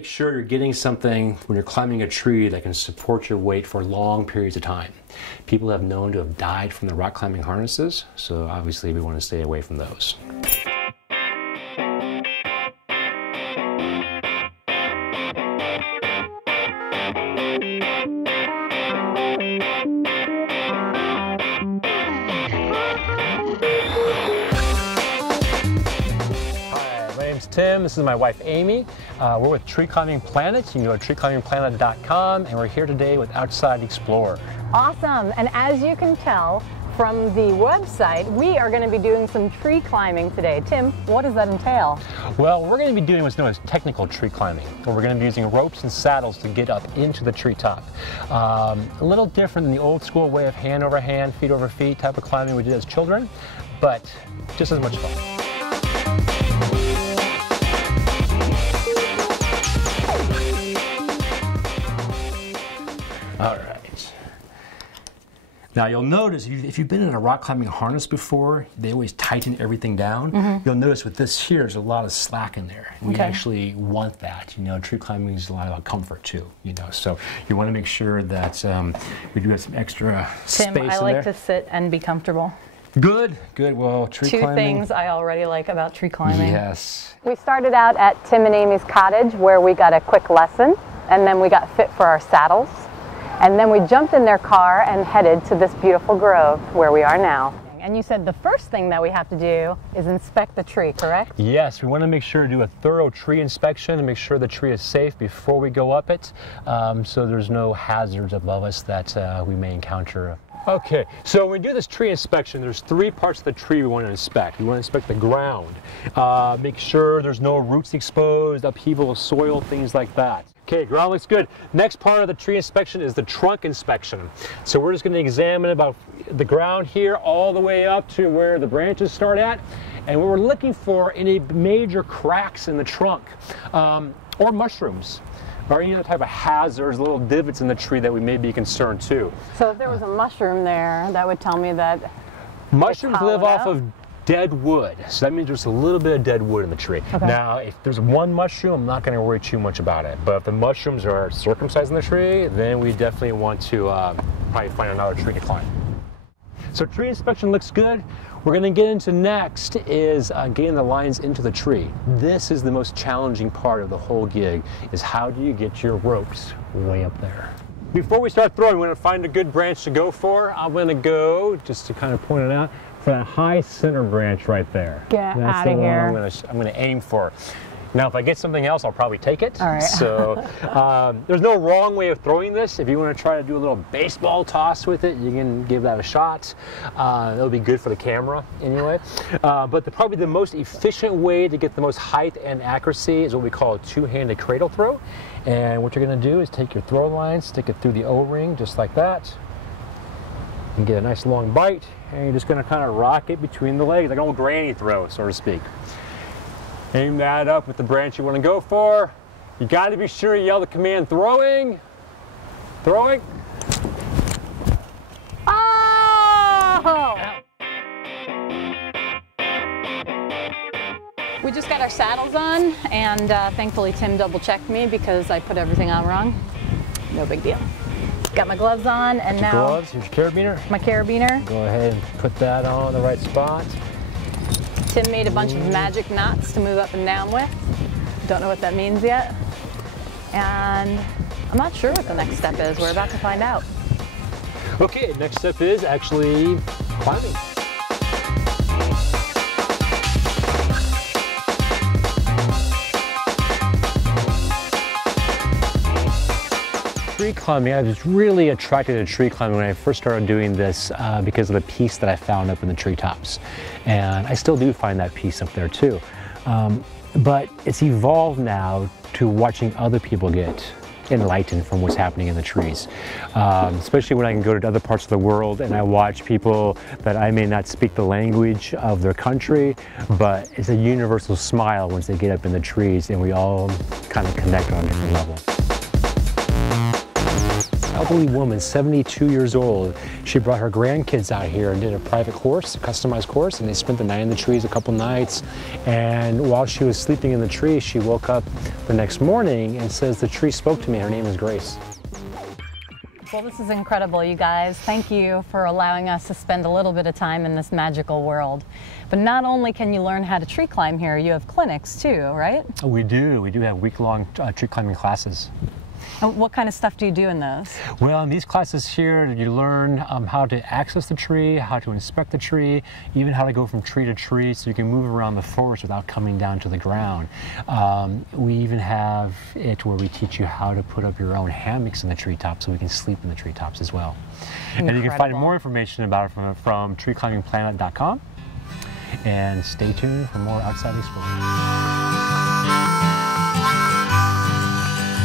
make sure you're getting something when you're climbing a tree that can support your weight for long periods of time. People have known to have died from the rock climbing harnesses, so obviously we want to stay away from those. Tim, this is my wife Amy. We're with Tree Climbing Planet. You can go to treeclimbingplanet.com, and we're here today with Outside Explorer. Awesome, and as you can tell from the website, we are going to be doing some tree climbing today. Tim, what does that entail? Well, we're going to be doing what's known as technical tree climbing, where we're going to be using ropes and saddles to get up into the treetop. A little different than the old school way of hand over hand, feet over feet type of climbing we did as children, but just as much fun. All right. Now you'll notice, if you've been in a rock climbing harness before, they always tighten everything down. You'll notice with this here, there's a lot of slack in there. And we actually want that. You know, tree climbing is a lot about comfort too, you know, so you want to make sure that we do have some extra space in there. Tim, I like to sit and be comfortable. Good, good. Well, tree climbing. Two things I already like about tree climbing. Yes. We started out at Tim and Amy's cottage where we got a quick lesson, and then we got fit for our saddles. And then we jumped in their car and headed to this beautiful grove where we are now. And you said the first thing that we have to do is inspect the tree, correct? Yes, we want to make sure to do a thorough tree inspection and make sure the tree is safe before we go up it, so there's no hazards above us that we may encounter. Okay, so when we do this tree inspection, there's three parts of the tree we want to inspect. We want to inspect the ground, make sure there's no roots exposed, upheaval of soil, things like that. Okay, ground looks good. Next part of the tree inspection is the trunk inspection. So we're just going to examine about the ground here all the way up to where the branches start at. And we're looking for any major cracks in the trunk or mushrooms or any other type of hazards, little divots in the tree that we may be concerned too. So if there was a mushroom there, that would tell me that mushrooms live off of dead wood, so that means there's a little bit of dead wood in the tree. Okay. Now, if there's one mushroom, I'm not going to worry too much about it. But if the mushrooms are circumcised in the tree, then we definitely want to probably find another tree to climb. So tree inspection looks good. We're going to get into next is getting the lines into the tree. This is the most challenging part of the whole gig, is how do you get your ropes way up there. Before we start throwing, we're going to find a good branch to go for. I'm going to go, just to kind of point it out, for that high center branch right there. Get out of here. I'm going to aim for. Now, if I get something else, I'll probably take it. All right. So there's no wrong way of throwing this. If you want to try to do a little baseball toss with it, you can give that a shot. It'll be good for the camera anyway. But probably the most efficient way to get the most height and accuracy is what we call a two-handed cradle throw. And what you're going to do is take your throw line, stick it through the O-ring just like that, and get a nice long bite. And you're just going to kind of rock it between the legs, like an old granny throw, so to speak. Aim that up with the branch you want to go for. You got to be sure you yell the command, throwing, throwing. Oh! We just got our saddles on, and thankfully Tim double-checked me because I put everything on wrong. No big deal. Got my gloves on, and now gloves, here's your carabiner. My carabiner. Go ahead and put that on the right spot. Tim made a bunch of magic knots to move up and down with. Don't know what that means yet. And I'm not sure what the next step is. We're about to find out. Okay, next step is actually climbing. Tree climbing, I was really attracted to tree climbing when I first started doing this because of the peace that I found up in the treetops. And I still do find that peace up there too. But it's evolved now to watching other people get enlightened from what's happening in the trees. Especially when I can go to other parts of the world and I watch people that I may not speak the language of their country, but it's a universal smile once they get up in the trees and we all kind of connect on a different level. elderly woman, 72 years old. She brought her grandkids out here and did a private course, a customized course, and they spent the night in the trees a couple nights. And while she was sleeping in the tree, she woke up the next morning and says the tree spoke to me. Her name is Grace. Well, this is incredible, you guys. Thank you for allowing us to spend a little bit of time in this magical world. But not only can you learn how to tree climb here, you have clinics too, right? We do. We do have week-long tree climbing classes. And what kind of stuff do you do in those? Well, in these classes here, you learn how to access the tree, how to inspect the tree, even how to go from tree to tree so you can move around the forest without coming down to the ground. We even have it where we teach you how to put up your own hammocks in the treetops so we can sleep in the treetops as well. Incredible. And you can find more information about it from treeclimbingplanet.com. And stay tuned for more Outside Exploring.